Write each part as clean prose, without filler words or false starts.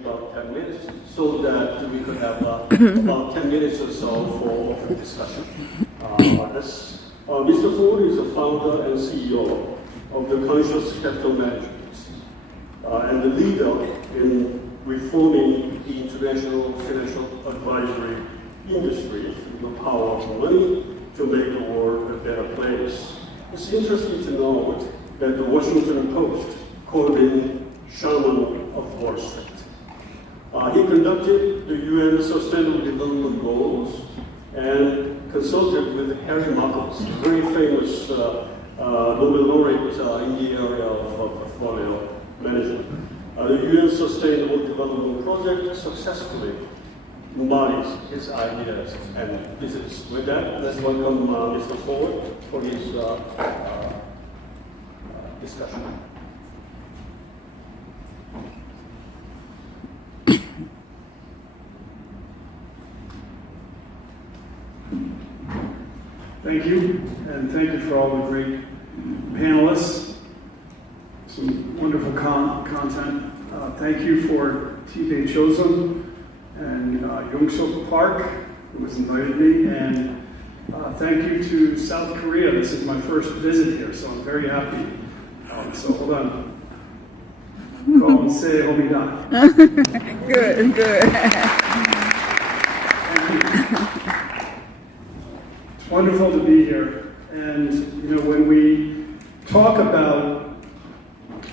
About 10 minutes, so that we could have about 10 minutes or so for open discussion. Mr. Ford is the founder and CEO of the Conscious Capital Management and the leader in reforming the international financial advisory industry through the power of money to make the world a better place. It's interesting to note that the Washington Post called him shaman of Wall Street. He conducted the UN Sustainable Development Goals and consulted with Harry Markos, a very famous Nobel laureate in the area of portfolio management. The UN Sustainable Development Project successfully embodies his ideas and visions. With that, let's welcome Mr. Ford for his discussion. Thank you, and thank you for all the great panelists. Some wonderful content. Thank you for TV CHOSUN and Yongsuk Park, who has invited me, and thank you to South Korea. This is my first visit here, so I'm very happy. So hold on. Good, good. Thank you. It's wonderful to be here, and you know, when we talk about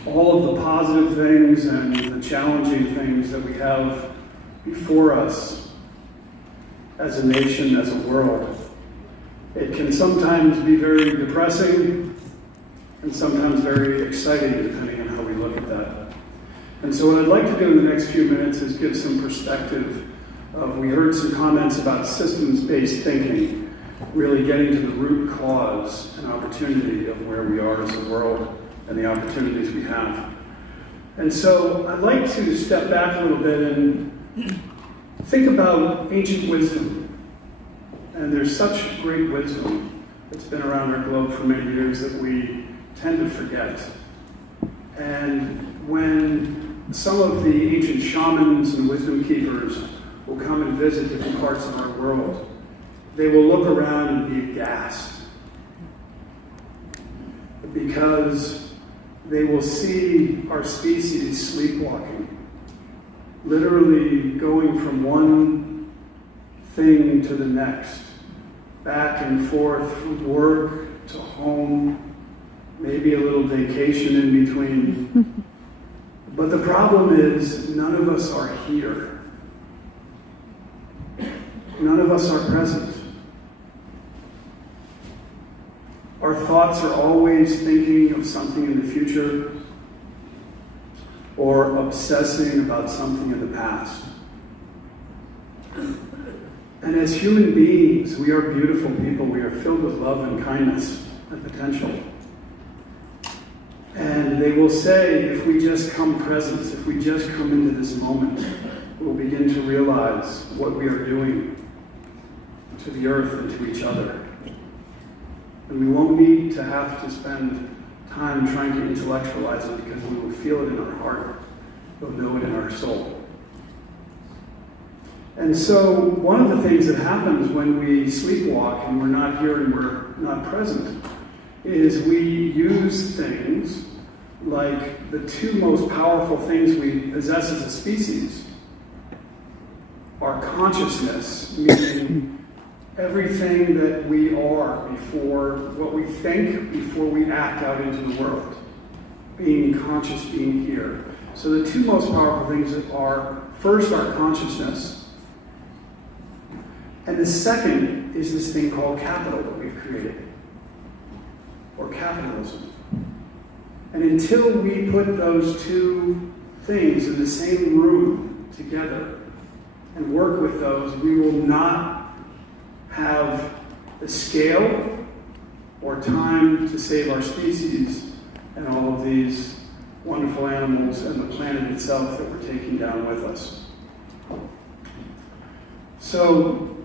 all of the positive things and the challenging things that we have before us as a nation, as a world, it can sometimes be very depressing and sometimes very exciting, depending on how we look at that. And so what I'd like to do in the next few minutes is give some perspective. We heard some comments about systems-based thinking, really getting to the root cause and opportunity of where we are as a world and the opportunities we have. And so I'd like to step back a little bit and think about ancient wisdom. And there's such great wisdom that's been around our globe for many years that we tend to forget. And when some of the ancient shamans and wisdom keepers will come and visit different parts of our world, they will look around and be aghast because they will see our species sleepwalking, literally going from one thing to the next, back and forth from work to home, maybe a little vacation in between. But the problem is, none of us are here. None of us are present. Our thoughts are always thinking of something in the future or obsessing about something in the past. And as human beings, we are beautiful people. We are filled with love and kindness and potential. And they will say, if we just come present, if we just come into this moment, we'll begin to realize what we are doing to the earth and to each other. And we won't need to have to spend time trying to intellectualize it because we will feel it in our heart. We'll know it in our soul. And so one of the things that happens when we sleepwalk and we're not here and we're not present is we use things like the two most powerful things we possess as a species. Our consciousness, meaning everything that we are before what we think, before we act out into the world. Being conscious, being here. So the two most powerful things are, first, our consciousness, and the second is this thing called capital that we've created, or capitalism. And until we put those two things in the same room together and work with those, we will not have the scale or time to save our species and all of these wonderful animals and the planet itself that we're taking down with us. So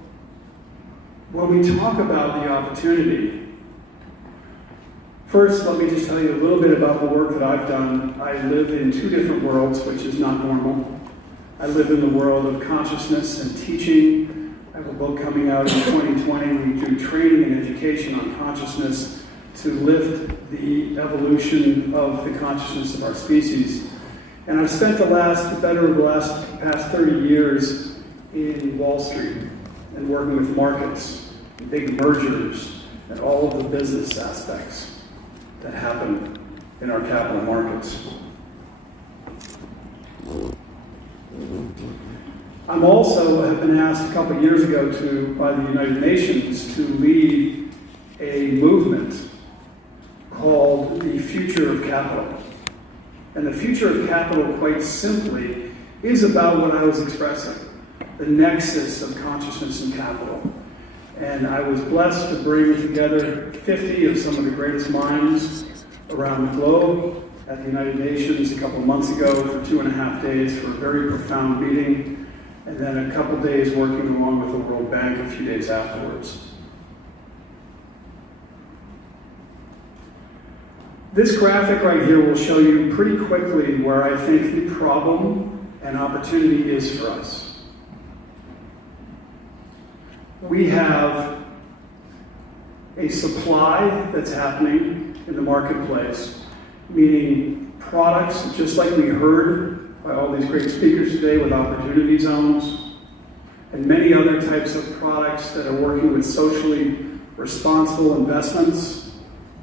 when we talk about the opportunity, first let me just tell you a little bit about the work that I've done. I live in two different worlds, which is not normal. I live in the world of consciousness and teaching. I have a book coming out in 2020. We do training and education on consciousness to lift the evolution of the consciousness of our species. And I've spent the past 30 years in Wall Street and working with markets, big mergers, and all of the business aspects that happen in our capital markets. I'm also have been asked a couple of years ago by the United Nations to lead a movement called the Future of Capital. And the future of capital, quite simply, is about what I was expressing, the nexus of consciousness and capital. And I was blessed to bring together 50 of some of the greatest minds around the globe at the United Nations a couple of months ago for 2.5 days for a very profound meeting, and then a couple days working along with the World Bank a few days afterwards. This graphic right here will show you pretty quickly where I think the problem and opportunity is for us. We have a supply that's happening in the marketplace, meaning products, just like we heard by all these great speakers today with opportunity zones, and many other types of products that are working with socially responsible investments,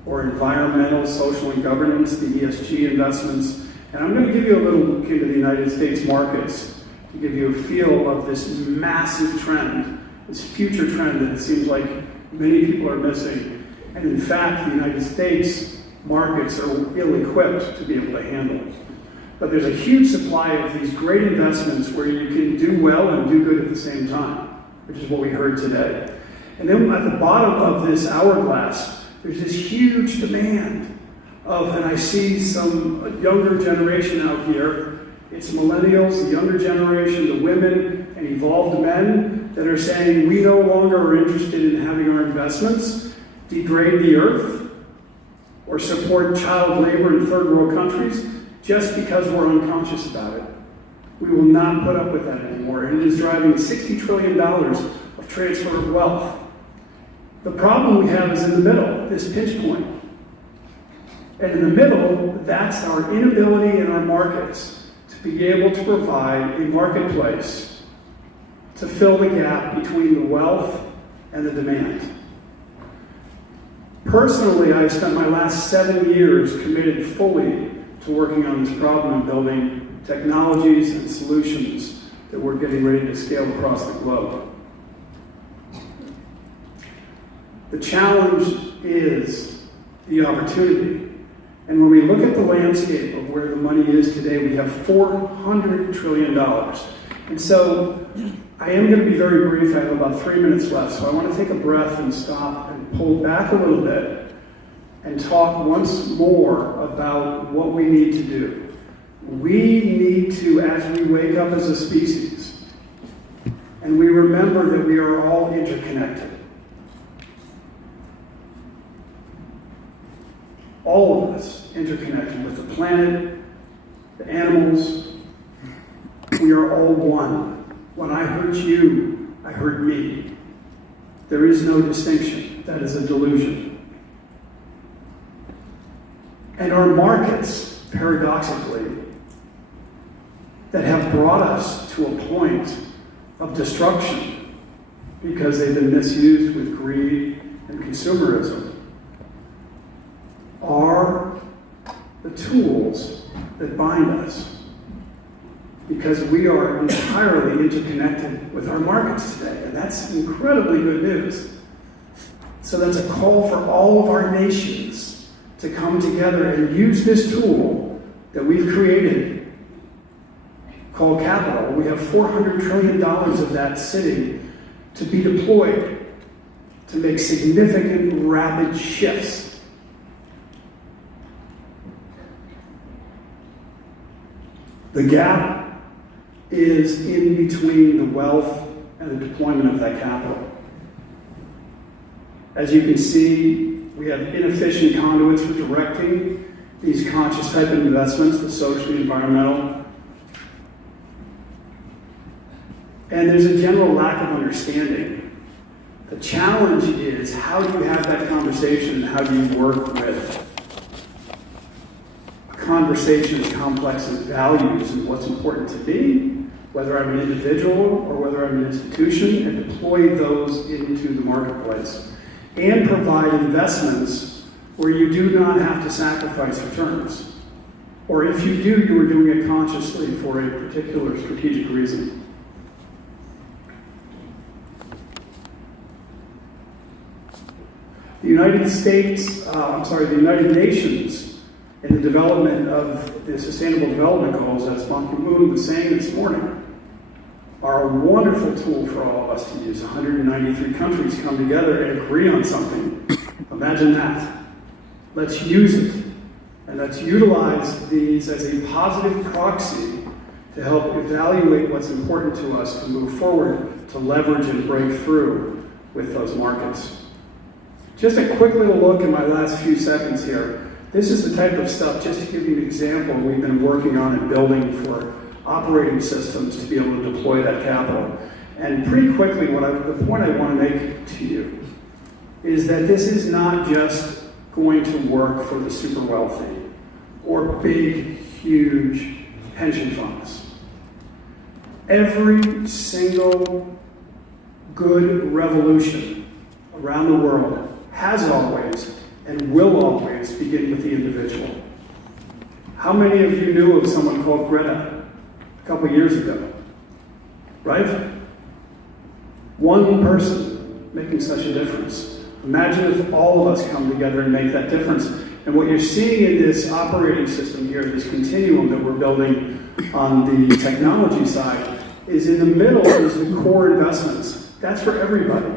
or environmental, social, and governance, the ESG investments. And I'm going to give you a little look into the United States markets to give you a feel of this massive trend, this future trend that it seems like many people are missing. And in fact, the United States markets are ill-equipped to be able to handle. But there's a huge supply of these great investments where you can do well and do good at the same time, which is what we heard today. And then at the bottom of this hourglass, there's this huge demand and I see some younger generation out here. It's millennials, the younger generation, the women, and evolved men that are saying we no longer are interested in having our investments degrade the earth or support child labor in third world countries just because we're unconscious about it. We will not put up with that anymore. And it is driving $60 trillion of transfer of wealth. The problem we have is in the middle, this pinch point. And in the middle, that's our inability in our markets to be able to provide a marketplace to fill the gap between the wealth and the demand. Personally, I've spent my last 7 years committed fully to working on this problem and building technologies and solutions that we're getting ready to scale across the globe. The challenge is the opportunity. And when we look at the landscape of where the money is today, we have $400 trillion. And so I am going to be very brief. I have about 3 minutes left. So I want to take a breath and stop and pull back a little bit and talk once more about what we need to do. We need to, as we wake up as a species, and we remember that we are all interconnected. All of us interconnected with the planet, the animals. We are all one. When I hurt you, I hurt me. There is no distinction. That is a delusion. And our markets, paradoxically, that have brought us to a point of destruction because they've been misused with greed and consumerism, are the tools that bind us, because we are entirely interconnected with our markets today, and that's incredibly good news. So that's a call for all of our nations to come together and use this tool that we've created called capital. We have $400 trillion of that sitting to be deployed to make significant, rapid shifts. The gap is in between the wealth and the deployment of that capital. As you can see, we have inefficient conduits for directing these conscious type of investments, the socially, environmental. And there's a general lack of understanding. The challenge is, how do you have that conversation and how do you work with a conversation as complex as values and what's important to me, whether I'm an individual or whether I'm an institution, and deploy those into the marketplace. And provide investments where you do not have to sacrifice returns. Or if you do, you are doing it consciously for a particular strategic reason. The United Nations, in the development of the Sustainable Development Goals, as Ban Ki-moon was saying this morning, are a wonderful tool for all of us to use. 193 countries come together and agree on something. Imagine that. Let's use it. And let's utilize these as a positive proxy to help evaluate what's important to us to move forward, to leverage and break through with those markets. Just a quick little look in my last few seconds here. This is the type of stuff, just to give you an example, we've been working on and building for operating systems to be able to deploy that capital. And pretty quickly, the point I want to make to you is that this is not just going to work for the super wealthy or big, huge pension funds. Every single good revolution around the world has always and will always begin with the individual. How many of you knew of someone called Greta a couple years ago? Right? One person making such a difference. Imagine if all of us come together and make that difference. And what you're seeing in this operating system here, this continuum that we're building on the technology side, is in the middle is the core investments. That's for everybody.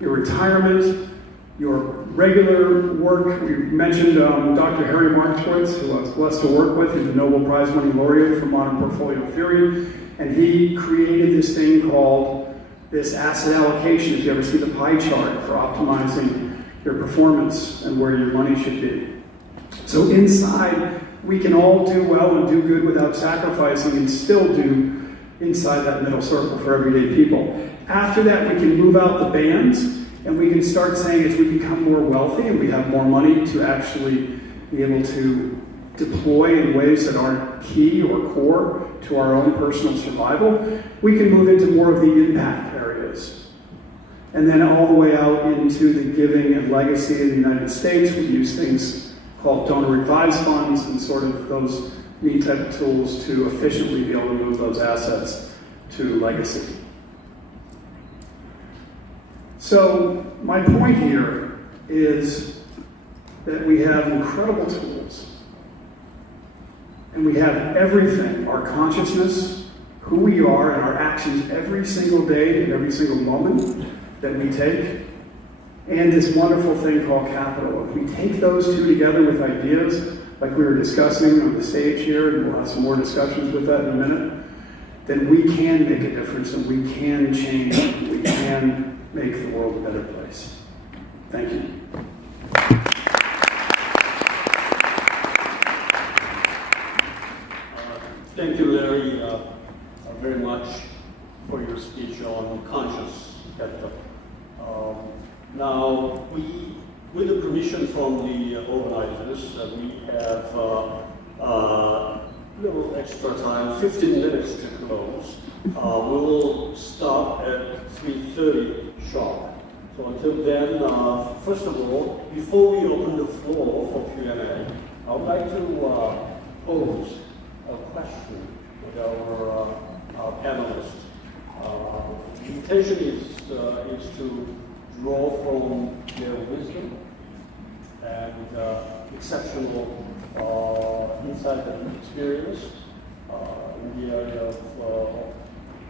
Your retirement, your regular work. We mentioned Dr. Harry Markowitz, who I was blessed to work with. He's a Nobel Prize-winning laureate for modern portfolio theory. And he created this thing called this asset allocation, if you ever see the pie chart for optimizing your performance and where your money should be. So inside, we can all do well and do good without sacrificing and still do inside that middle circle for everyday people. After that, we can move out the bands and we can start saying as we become more wealthy and we have more money to actually be able to deploy in ways that aren't key or core to our own personal survival, we can move into more of the impact areas. And then all the way out into the giving and legacy in the United States, we use things called donor advised funds and sort of those neat type of tools to efficiently be able to move those assets to legacy. So my point here is that we have incredible tools. And we have everything, our consciousness, who we are, and our actions every single day and every single moment that we take, and this wonderful thing called capital. If we take those two together with ideas, like we were discussing on the stage here, and we'll have some more discussions with that in a minute, then we can make a difference and we can change, we can make the world a better place. Thank you. Thank you, Larry, very much for your speech on conscious capital. Now, with the permission from the organizers, we have a little extra time, 15 minutes to close. We will stop at 3:30 sharp. So until then, first of all, before we open the floor for Q&A, I would like to pose a question with our panelists. The intention is to draw from their wisdom and exceptional insight and experience in the area of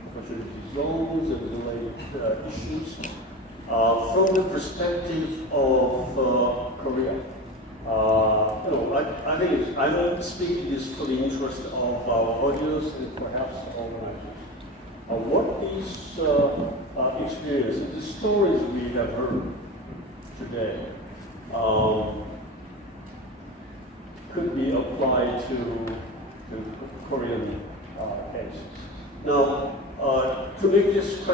opportunity zones and related issues from the perspective of Korea. I think I'm speaking this for the interest of our audience and perhaps organizers. What these experiences, the stories we have heard today, could be applied to Korean cases. Now, to make this question